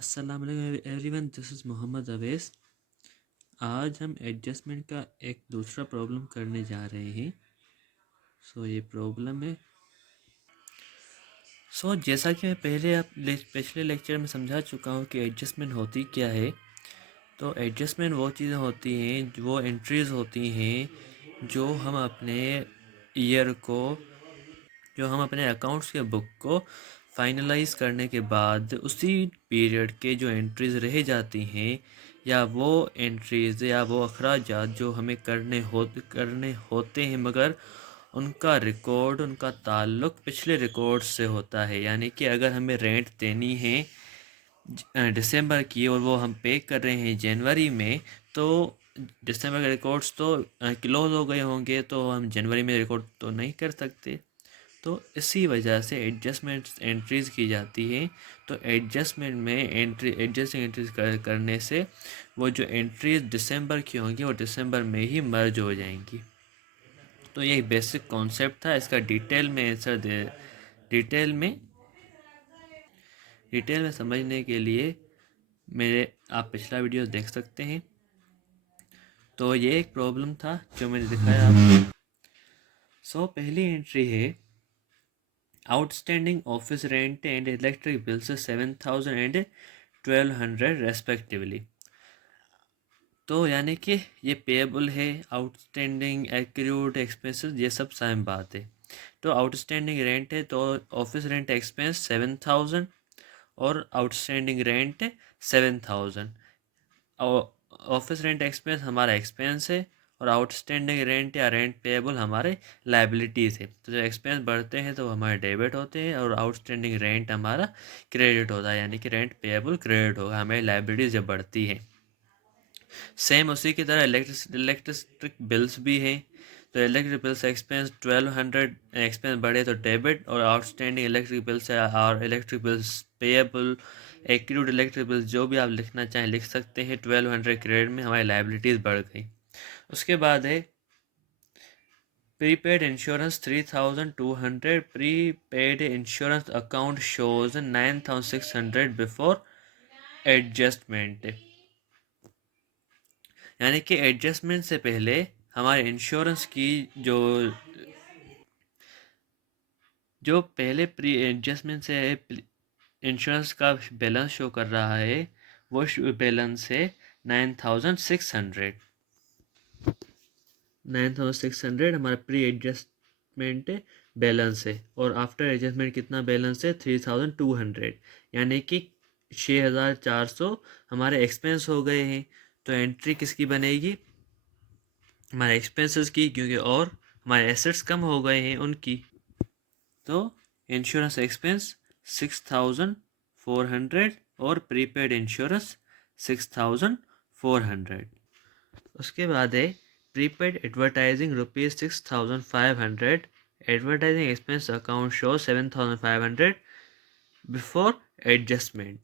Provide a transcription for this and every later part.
अस्सलाम वालेकुम everyone, this is Mohammad Awais. आज हम एडजस्टमेंट का एक दूसरा प्रॉब्लम करने जा रहे हैं। ये प्रॉब्लम है। जैसा कि मैं पिछले लेक्चर में समझा चुका हूँ कि एडजस्टमेंट होती क्या है। तो एडजस्टमेंट वो चीज़ें होती हैं, वो एंट्रीज़ होती हैं जो हम अपने ईयर को, जो हम अपने अकाउंट्स के बुक को फाइनलाइज करने के बाद उसी पीरियड के जो एंट्रीज़ रह जाती हैं, या वो एंट्रीज़ या वो अखराजात जो हमें करने होते हैं मगर उनका रिकॉर्ड, उनका ताल्लुक़ पिछले रिकॉर्ड से होता है। यानी कि अगर हमें रेंट देनी है दिसंबर की और वो हम पे कर रहे हैं जनवरी में, तो दिसंबर के रिकॉर्ड्स तो क्लोज हो गए होंगे, तो हम जनवरी में रिकॉर्ड तो नहीं कर सकते। तो इसी वजह से एडजस्टमेंट एंट्रीज़ की जाती है। तो एडजस्टमेंट में एडजस्टिंग एंट्रीज करने से वो जो एंट्रीज दिसंबर की होंगी वो दिसंबर में ही मर्ज हो जाएंगी। तो ये बेसिक कॉन्सेप्ट था। इसका डिटेल में समझने के लिए आप पिछला वीडियो देख सकते हैं। तो ये एक प्रॉब्लम था जो मैंने दिखाया आपको। पहली एंट्री है outstanding office rent and electric bills 7,000 and 1,200 respectively. तो यानी कि ये पेएबल है, आउटस्टैंडिंग, एक्रूड एक्सपेंसेस, ये सब सेम बात है। तो आउटस्टैंडिंग रेंट है तो ऑफिस रेंट एक्सपेंस 7,000 और outstanding rent 7,000। Office rent expense हमारा एक्सपेंस है और आउटस्टैंडिंग रेंट या रेंट पेएबल हमारे लाइबिलिटीज़ है। तो जब एक्सपेंस बढ़ते हैं तो हमारे डेबिट होते हैं और आउटस्टैंडिंग रेंट हमारा क्रेडिट होता है। यानी कि रेंट पेएबल क्रेडिट होगा हमारी लाइबिलिटीज़ जब बढ़ती है। सेम उसी की तरह इलेक्ट्रिक बिल्स भी हैं। तो इलेक्ट्रिक बिल्स एक्सपेंस 1,200 एक्सपेंस बढ़े तो डेबिट, और आउटस्टैंडिंग इलेक्ट्रिक बिल्स और electric bills payable, accrued electric bills जो भी आप लिखना चाहें लिख सकते हैं। 1,200 क्रेडिट में हमारी लाइबिलिटीज़ बढ़ गई। उसके बाद है prepaid insurance 3,200। Prepaid insurance account shows 9,600 before adjustment. यानी कि एडजस्टमेंट से पहले हमारे इंश्योरेंस की जो पहले प्री एडजस्टमेंट से इंश्योरेंस का बैलेंस शो कर रहा है वो बैलेंस है 9,600। 9,600 हमारा प्री एडजस्टमेंट बैलेंस है, और आफ्टर एडजस्टमेंट कितना बैलेंस है 3,200। यानी कि 6,400 हमारे एक्सपेंस हो गए हैं। तो एंट्री किसकी बनेगी? हमारे एक्सपेंसेस की, क्योंकि और हमारे एसेट्स कम हो गए हैं उनकी। तो इंश्योरेंस एक्सपेंस 6,400 और प्रीपेड इंश्योरेंस 6,400। उसके बाद है prepaid advertising ₹6,500। Advertising expense account show 7,500 before adjustment.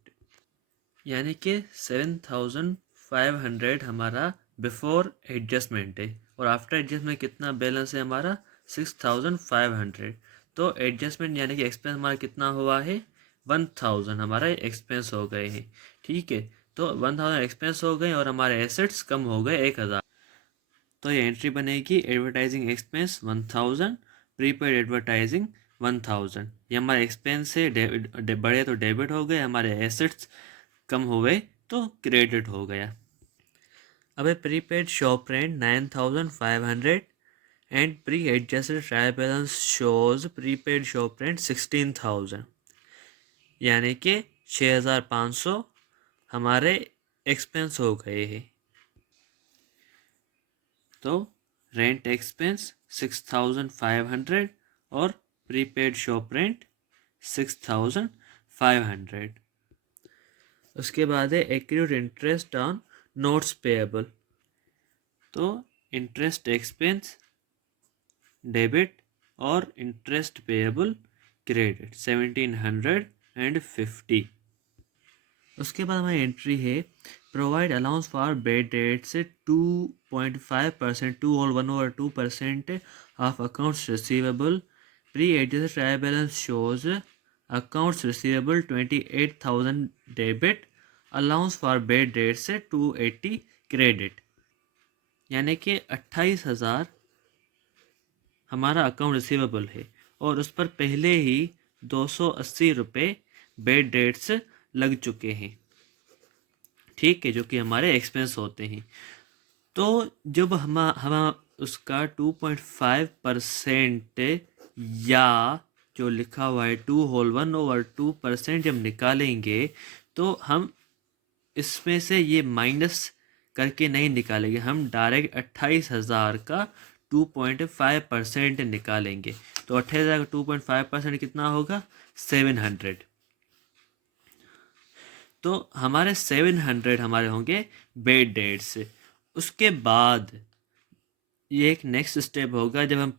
यानी कि 7,500 हमारा बिफोर एडजस्टमेंट है, और आफ्टर एडजस्टमेंट कितना बैलेंस है हमारा 6,500। तो एडजस्टमेंट यानी कि एक्सपेंस हमारा कितना हुआ है 1,000 हमारा एक्सपेंस हो गए हैं। ठीक है, तो 1,000 एक्सपेंस हो गए और हमारे एसेट्स कम हो गए 1,000। तो ये एंट्री बनेगी एडवर्टाइजिंग एक्सपेंस 1,000, प्रीपेड एडवर्टाइजिंग 1,000। ये हमारे एक्सपेंस से बढ़े तो डेबिट हो गए, हमारे एसेट्स कम हो गए तो क्रेडिट हो गया। अब prepaid shop rent 9,500 and pre adjusted trial balance shows prepaid shop rent 16,000। यानी कि 6,500 हमारे एक्सपेंस हो गए हैं। तो रेंट एक्सपेंस 6,500 और प्रीपेड शॉप रेंट 6,500। उसके बाद है accrued interest on notes payable. तो इंटरेस्ट एक्सपेंस डेबिट और इंटरेस्ट पेएबल क्रेडिट 1,750। उसके बाद हमारी एंट्री है provide allowance for bad dates 2.5%, 2 और 1/2% of accounts receivable. Pre adjusted trial balance shows accounts receivable 28,000 debit allowance for bed date से 280 credit, यानी कि 28,000 हमारा अकाउंट रिसीवेबल है और उस पर पहले ही 280 रुपये बेड डेट्स लग चुके हैं, ठीक है, जो कि हमारे एक्सपेंस होते हैं। तो जब हम उसका 2.5% या जो लिखा हुआ है 2/1/2% जब निकालेंगे तो हम इसमें से ये माइनस करके नहीं निकालेंगे, हम डायरेक्ट 28,000 का 2.5% निकालेंगे। तो 28,000 का 2.5% कितना होगा? 700। तो हमारे 700 हमारे होंगे बेड डेट्स। उसके बाद ये एक नेक्स्ट स्टेप होगा, जब हम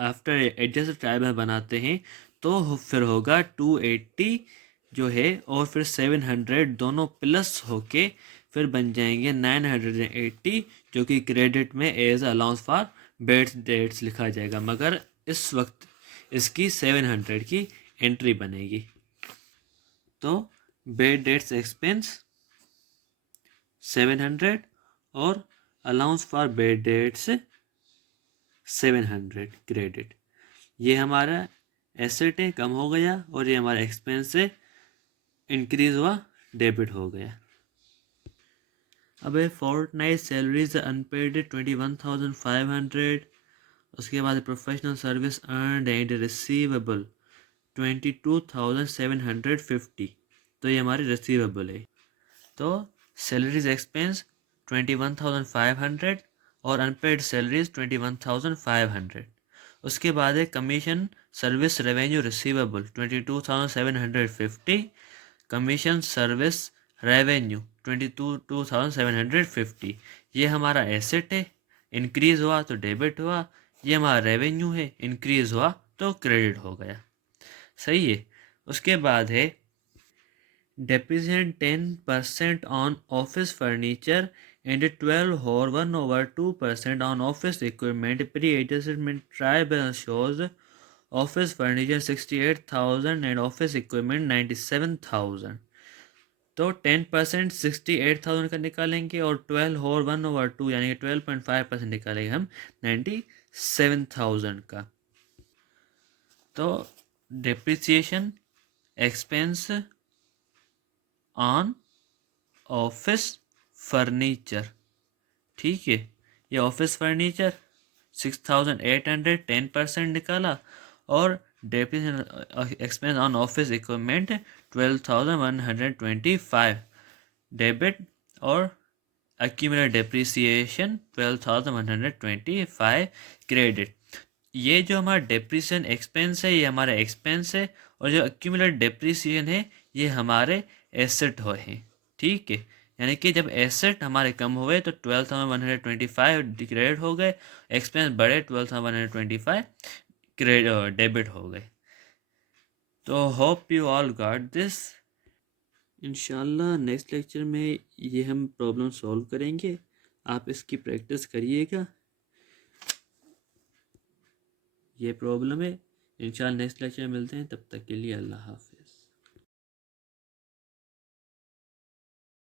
आफ्टर एडजस्ट ट्राइबल बनाते हैं तो फिर होगा 280 जो है और फिर 700 दोनों प्लस होके फिर बन जाएंगे 980, जो कि क्रेडिट में as allowance for bad debts लिखा जाएगा, मगर इस वक्त इसकी 700 की एंट्री बनेगी। तो बेड डेट्स एक्सपेंस 700 और allowance for bad dates 700 credit, ये हमारा एसेट है, कम हो गया, और ये हमारा एक्सपेंस है, इंक्रीज हुआ, डेबिट हो गया। अब फोर्टनाइट सैलरीज अनपेड 21,500, उसके बाद professional service earned and receivable 22,750, तो ये हमारे रिसीवेबल है। तो सैलरीज एक्सपेंस 21,500 और अनपेड सैलरीज 21,500। उसके बाद है commission service revenue receivable 22,750, commission service revenue 22,750। ये हमारा एसेट है, इंक्रीज हुआ तो डेबिट हुआ, ये हमारा रेवेन्यू है, इंक्रीज हुआ तो क्रेडिट हो गया, सही है। उसके बाद है depreciation 10% on office furniture and 12 or 1/2% on office equipment. Pre-adjustment trial shows office furniture 68,000 and office equipment 97,000। तो 10% 68,000 का निकालेंगे और 12 और 1/2 यानी कि 12.5% निकालेंगे हम 97,000 का। तो depreciation expense on office furniture, ठीक है, ये ऑफिस फर्नीचर 6,800 10% निकाला और depreciation expense on office equipment 12,125 debit और एक्यूमुलेटेड डेप्रिसिएशन 12,125 क्रेडिट। ये जो हमारा डेप्रिसिएशन एक्सपेंस है ये हमारा एक्सपेंस है और जो एक्यूमुलेटेड डेप्रिसिएशन है ये हमारे एसेट हो हैं, ठीक है। यानी कि जब एसेट हमारे कम हुए तो 12,125 क्रेडिट हो गए, एक्सपेंस बढ़े 12,125 क्रेडिट डेबिट हो गए। तो hope you all got this. इंशाल्लाह नेक्स्ट लेक्चर में ये हम प्रॉब्लम सॉल्व करेंगे, आप इसकी प्रैक्टिस करिएगा। ये प्रॉब्लम है, इंशाल्लाह नेक्स्ट लेक्चर में मिलते हैं, तब तक के लिए अल्लाह हाफ़िज़।